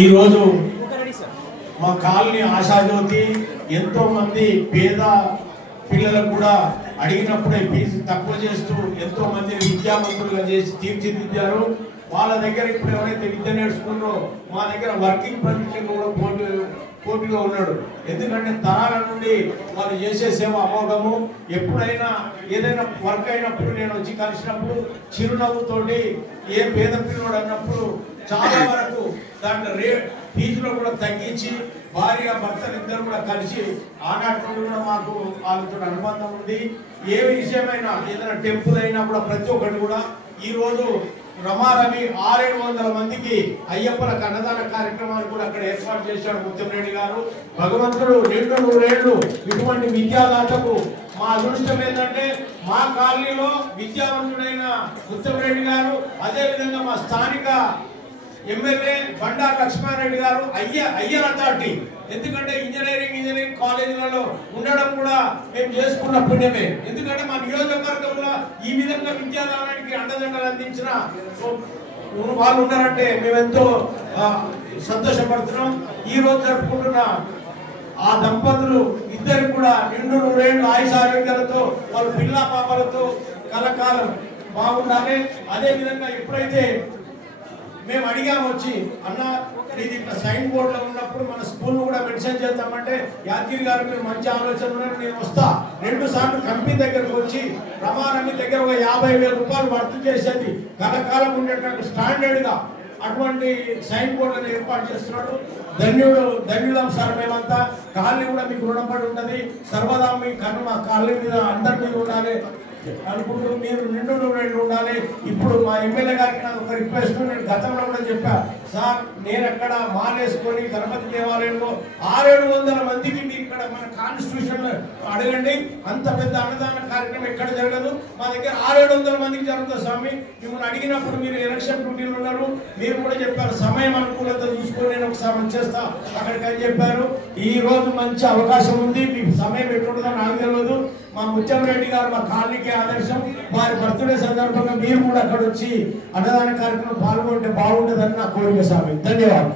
ఈ రోజు మా కాలనీ ఆశాజ్యోతి ఎంతో మంది పేద పిల్లలకు కూడా అడిగినప్పుడే ఫీజు తక్కువ చేస్తూ ఎంతో మంది విద్యావంతులుగా చేసి తీర్చిదిద్దారు. వాళ్ళ దగ్గర ఇప్పుడు ఎవరైతే విద్య నేర్చుకున్నారో మా దగ్గర వర్కింగ్ ప్రెసిడెంట్ కూడా పోటీలో ఉన్నాడు. ఎందుకంటే తరాల నుండి వాళ్ళు చేసే సేవ అమోఘము. ఎప్పుడైనా ఏదైనా వర్క్ అయినప్పుడు నేను వచ్చి కలిసినప్పుడు చిరునవ్వుతోటి ఏ పేద పిల్లడు అన్నప్పుడు చాలా వరకు దాంట్లో ఫీజులో కూడా తగ్గించి భార్య భర్తలు ఇద్దరు కూడా కలిసి ఆనాటి నుండి కూడా మాకు వాళ్ళతో అనుబంధం ఉంది. ఏ విషయమైనా ఏదైనా టెంపుల్ అయినా కూడా ప్రతి ఒక్కటి కూడా ఈరోజు రమారమి 600-700 మందికి అయ్యప్పలకు అన్నదాన కార్యక్రమాలు కూడా అక్కడ ఏర్పాటు చేశాడు ముత్యంరెడ్డి గారు. భగవంతుడు 200 ఏళ్ళు ఇటువంటి విద్యాదాతకు మా అదృష్టం ఏంటంటే మా కాలనీలో విద్యావంతుడైన ముత్యంరెడ్డి గారు, అదేవిధంగా మా స్థానిక ఎమ్మెల్యే బండా లక్ష్మారెడ్డి గారు అయ్యర్ అథారిటీ. ఎందుకంటే ఇంజనీరింగ్ కాలేజీలలో ఉండడం కూడా మేము చేసుకున్న పుణ్యమే. ఎందుకంటే మా నియోజకవర్గంలో ఈ విధంగా విద్యాదానానికి అండదండలు అందించిన వాళ్ళు ఉన్నారంటే మేమెంతో సంతోషపడుతున్నాం. ఈ రోజు జరుపుకుంటున్న ఆ దంపతులు ఇద్దరు కూడా 200 ఏళ్ళు ఆయుష ఆరోగ్యాలతో వాళ్ళ పిల్ల పాపలతో కలకాలం బాగుండాలి. అదేవిధంగా ఎప్పుడైతే మేము అడిగాము వచ్చి అన్న ఇది ఇట్లా సైన్ బోర్డులో ఉన్నప్పుడు మన స్కూల్ కూడా మెన్షన్ చేద్దామంటే యాదగిరి గారు మీరు మంచి ఆలోచన ఉన్నారు, నేను వస్తా. 2 సార్లు కంపెనీ దగ్గరకు వచ్చి రమారమి దగ్గర ఒక 50,000 రూపాయలు వర్క్ చేసేది కలకాలం ఉండేటువంటి స్టాండర్డ్ గా అటువంటి సైన్ బోర్డులను ఏర్పాటు చేస్తున్నాడు. ధన్యులం సార్. మేమంతా కాలనీ కూడా మీకు రుణపడి ఉంటుంది. సర్వదా మీ కన్ను మా కాలనీ మీద అందరి మీద ఉండాలి అనుకుంటూ మీరు 200 ఉండాలి. ఇప్పుడు మా ఎమ్మెల్యే గారికి నాకు ఒక రిక్వెస్ట్, నేను గతంలో కూడా చెప్పా సార్, నేను అక్కడ మానేసుకొని గణపతి దేవాలయంలో 600-700 మందికి మీరు ఇక్కడ మన కాన్స్టిట్యూషన్ అడగండి. అంత పెద్ద అన్నదాన కార్యక్రమం ఎక్కడ జరగదు. మా దగ్గర 600-700 మందికి జరుగుతుంది స్వామి. మిమ్మల్ని అడిగినప్పుడు మీరు ఎలక్షన్ డ్యూటీలు ఉన్నారు, మీరు కూడా చెప్పారు సమయం అనుకూలత చూసుకొని నేను ఒకసారి వచ్చేస్తా అక్కడికి అని చెప్పారు. ఈ రోజు మంచి అవకాశం ఉంది. మీకు సమయం ఎట్లుంటుందో నాకు తెలియదు. మా ముత్యంరెడ్డి గారు మా కాలనీకి ఆదర్శం. వారి బర్త్డే సందర్భంగా మీరు కూడా అక్కడ వచ్చి అన్నదాన కార్యక్రమం పాల్గొంటే బాగుంటుందని నా కోరిక స్వామి. ధన్యవాదాలు.